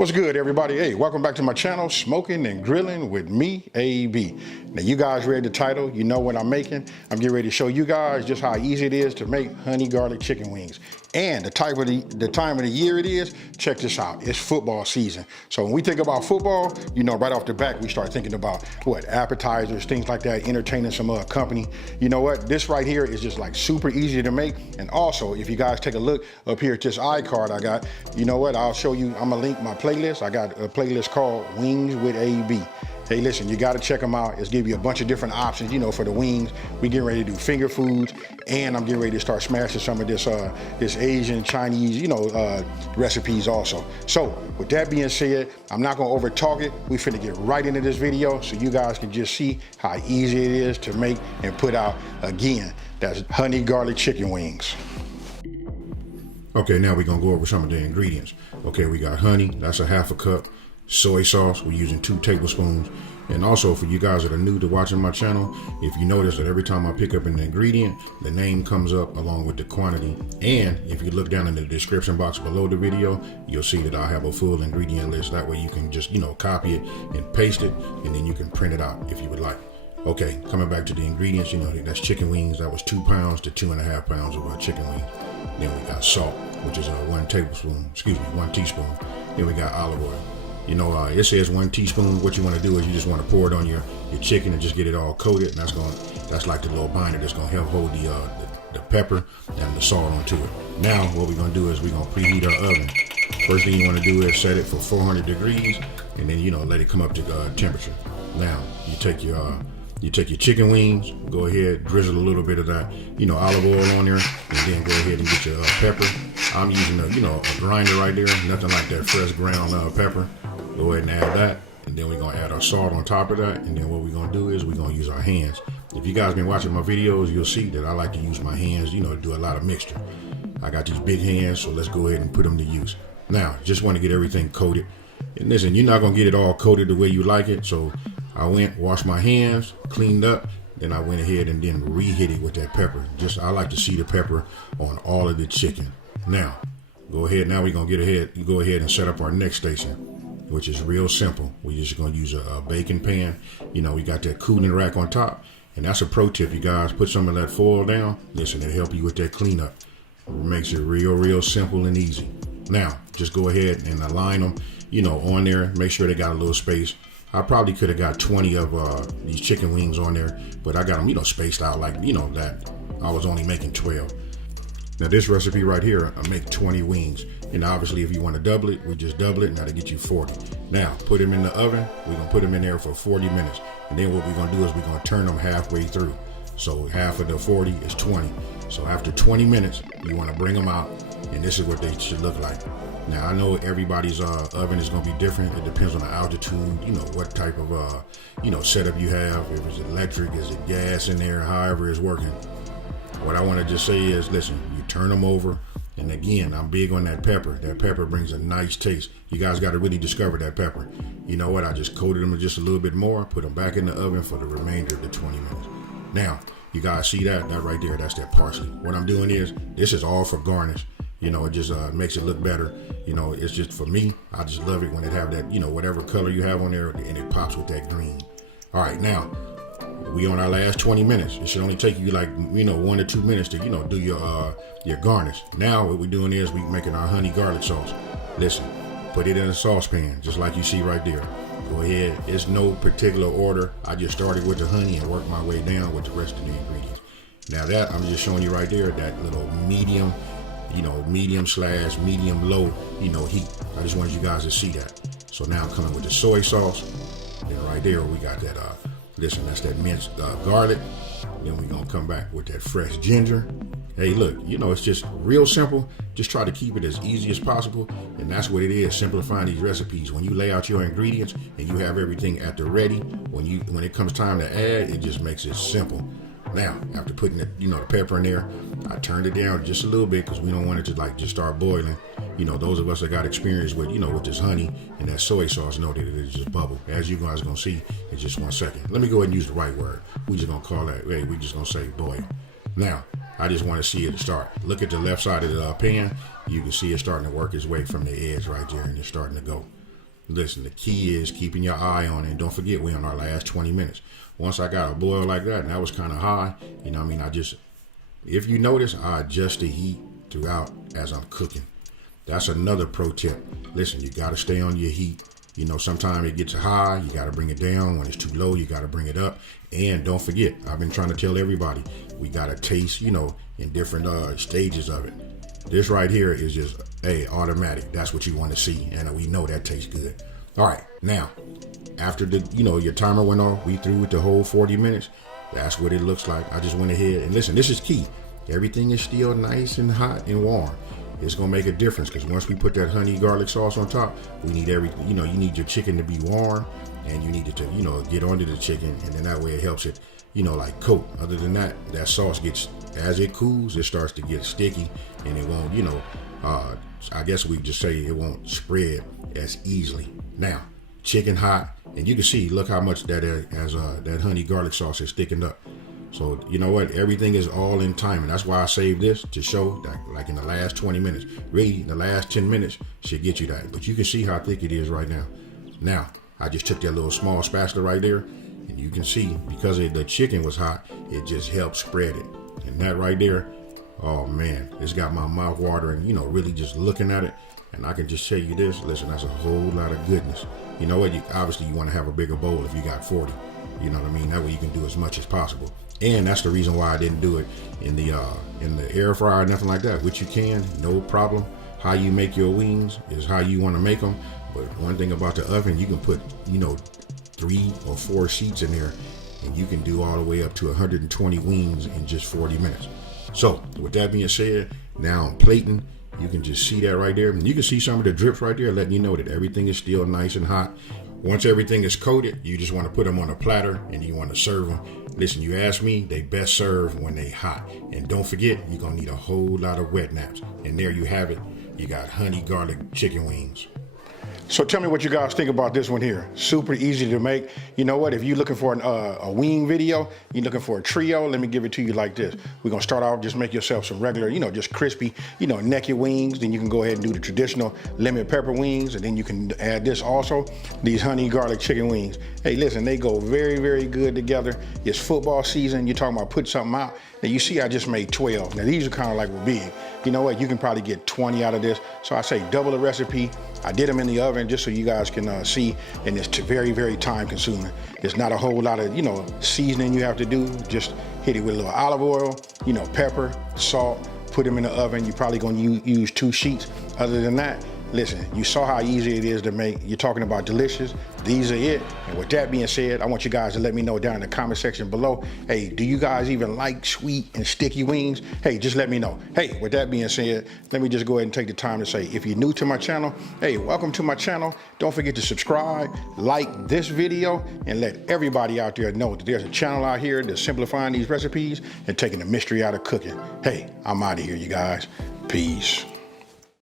What's good, everybody? Hey, welcome back to my channel, Smoking and Grilling with me, AB. Now, you guys read the title, you know what I'm making. I'm getting ready to show you guys just how easy it is to make honey garlic chicken wings. And the time of the year it is, check this out, it's football season. So when we think about football, you know, right off the bat, we start thinking about what, appetizers, things like that, entertaining some company. You know what, this right here is just like super easy to make. And also, if you guys take a look up here at this iCard I got, you know what, I'll show you, I'm gonna link my playlist. I got a playlist called Wings with AB. Hey, listen, you got to check them out. It's give you a bunch of different options, you know, for the wings. We getting ready to do finger foods, and I'm getting ready to start smashing some of this this Asian, Chinese, you know, recipes also. So with that being said, I'm not gonna over talk it. We finna get right into this video so you guys can just see how easy it is to make and put out. Again, that's honey garlic chicken wings. Okay, now we're gonna go over some of the ingredients. Okay, we got honey, that's a half a cup. Soy sauce, we're using 2 tablespoons. And also for you guys that are new to watching my channel, if you notice that every time I pick up an ingredient, the name comes up along with the quantity. And if you look down in the description box below the video, you'll see that I have a full ingredient list. That way you can just, you know, copy it and paste it, and then you can print it out if you would like. Okay, coming back to the ingredients, you know, that's chicken wings. That was 2 pounds to 2.5 pounds of chicken wings. Then we got salt, which is 1 teaspoon. Then we got olive oil. You know, it says 1 teaspoon. What you want to do is you just want to pour it on your chicken and just get it all coated. And that's like the little binder that's gonna help hold the pepper and the salt onto it. Now what we're gonna do is we're gonna preheat our oven. First thing you want to do is set it for 400 degrees, and then, you know, let it come up to temperature. Now you take your chicken wings, go ahead, drizzle a little bit of that, you know, olive oil on there, and then go ahead and get your pepper. I'm using a grinder right there, nothing like that fresh ground pepper. Go ahead and add that, and then we're gonna add our salt on top of that, and then what we're gonna do is we're gonna use our hands. If you guys been watching my videos, you'll see that I like to use my hands, you know, to do a lot of mixture. I got these big hands, so let's go ahead and put them to use. Now, just want to get everything coated. And listen, you're not gonna get it all coated the way you like it, so I went, washed my hands, cleaned up, then I went ahead and then re-hit it with that pepper. I like to see the pepper on all of the chicken. Now, go ahead, now we're gonna go ahead and set up our next station, which is real simple. We're just gonna use a baking pan. You know, we got that cooling rack on top, and that's a pro tip, you guys. Put some of that foil down. Listen, it'll help you with that cleanup. It makes it real simple and easy. Now, just go ahead and align them, you know, on there. Make sure they got a little space. I probably could have got 20 of these chicken wings on there, but I got them, you know, spaced out like, you know, that I was only making 12. Now this recipe right here, I make 20 wings. And obviously if you want to double it, we just double it, and that'll get you 40. Now, put them in the oven. We're gonna put them in there for 40 minutes. And then what we're gonna do is we're gonna turn them halfway through. So half of the 40 is 20. So after 20 minutes, you wanna bring them out, and this is what they should look like. Now I know everybody's oven is gonna be different. It depends on the altitude, you know, what type of you know, setup you have. If it's electric, is it gas in there, however it's working. What I want to just say is, listen, you turn them over, and again, I'm big on that pepper. That pepper brings a nice taste. You guys got to really discover that pepper. You know what? I just coated them just a little bit more, put them back in the oven for the remainder of the 20 minutes. Now, you guys see that right there, that's that parsley. What I'm doing is, this is all for garnish. You know, it just makes it look better. You know, it's just for me, I just love it when it have that, you know, whatever color you have on there, and it pops with that green. All right, now, we on our last 20 minutes. It should only take you like, you know, 1 to 2 minutes to, you know, do your garnish. Now what we're doing is we're making our honey garlic sauce. Listen, put it in a saucepan, just like you see right there. Go ahead, it's no particular order. I just started with the honey and worked my way down with the rest of the ingredients. Now that, I'm just showing you right there, that little medium, you know, medium low, you know, heat. I just wanted you guys to see that. So now I'm coming with the soy sauce. Then right there, we got that, listen, that's that minced garlic. Then we're gonna come back with that fresh ginger. Hey, look, you know, it's just real simple. Just try to keep it as easy as possible. And that's what it is, simplifying these recipes. When you lay out your ingredients and you have everything at the ready, when it comes time to add, it just makes it simple. Now, after putting the, you know, the pepper in there, I turned it down just a little bit because we don't want it to like just start boiling. You know, those of us that got experience with, you know, with this honey and that soy sauce know that it just bubble. As you guys gonna see in just 1 second. Let me go ahead and use the right word. We just gonna call that, hey, we just gonna say boil. Now, I just want to see it start. Look at the left side of the pan. You can see it starting to work its way from the edge right there, and it's starting to go. Listen, the key is keeping your eye on it. And don't forget, we're on our last 20 minutes. Once I got a boil like that, and that was kind of high, you know what I mean? If you notice, I adjust the heat throughout as I'm cooking. That's another pro tip. Listen, you got to stay on your heat. You know, sometimes it gets high, you got to bring it down. When it's too low, you got to bring it up. And don't forget, I've been trying to tell everybody, we got to taste, you know, in different stages of it. This right here is just, automatic. That's what you want to see. And we know that tastes good. All right. Now, after your timer went off, we threw it the whole 40 minutes. That's what it looks like. I just went ahead and listen, this is key. Everything is still nice and hot and warm. It's going to make a difference because once we put that honey garlic sauce on top, we need everything. You need your chicken to be warm and you need it to, get onto the chicken. And then that way it helps it, like coat. Other than that, that sauce gets, as it cools, it starts to get sticky and it won't, I guess we just say it won't spread as easily. Now, chicken hot, and you can see, look how much that honey garlic sauce is thickened up. So you know what? Everything is all in timing. That's why I saved this to show that, like in the last 20 minutes, really the last 10 minutes should get you that. But you can see how thick it is right now. Now, I just took that little small spatula right there, and you can see because the chicken was hot, it just helped spread it. And that right there, oh man, it's got my mouth watering, really just looking at it. And I can just tell you this, listen, that's a whole lot of goodness. You know what? Obviously you want to have a bigger bowl if you got 40. You know what I mean? That way you can do as much as possible. And that's the reason why I didn't do it in the air fryer or nothing like that, which you can, no problem. How you make your wings is how you want to make them. But one thing about the oven, you can put, 3 or 4 sheets in there and you can do all the way up to 120 wings in just 40 minutes. So with that being said, now I'm plating. You can just see that right there. And you can see some of the drips right there letting you know that everything is still nice and hot. Once everything is coated, you just want to put them on a platter and you want to serve them. Listen, you ask me, they best serve when they hot. And don't forget, you're going to need a whole lot of wet naps. And there you have it. You got honey garlic chicken wings. So tell me what you guys think about this one here. Super easy to make. You know what? If you're looking for a wing video, you're looking for a trio, let me give it to you like this. We're going to start off, just make yourself some regular, just crispy, naked wings. Then you can go ahead and do the traditional lemon pepper wings. And then you can add this also, these honey garlic chicken wings. Hey, listen, they go very, very good together. It's football season. You're talking about putting something out. Now you see I just made 12. Now these are kind of like big. You know what? You can probably get 20 out of this. So I say double the recipe. I did them in the oven just so you guys can see, and it's very, very time consuming. There's not a whole lot of, seasoning you have to do. Just hit it with a little olive oil, pepper, salt, put them in the oven. You're probably gonna use 2 sheets. Other than that, listen, you saw how easy it is to make. You're talking about delicious. These are it. And with that being said, I want you guys to let me know down in the comment section below. Hey, do you guys even like sweet and sticky wings? Hey, just let me know. Hey, with that being said, let me just go ahead and take the time to say, if you're new to my channel, hey, welcome to my channel. Don't forget to subscribe, like this video, and let everybody out there know that there's a channel out here that's simplifying these recipes and taking the mystery out of cooking. Hey, I'm out of here, you guys. Peace.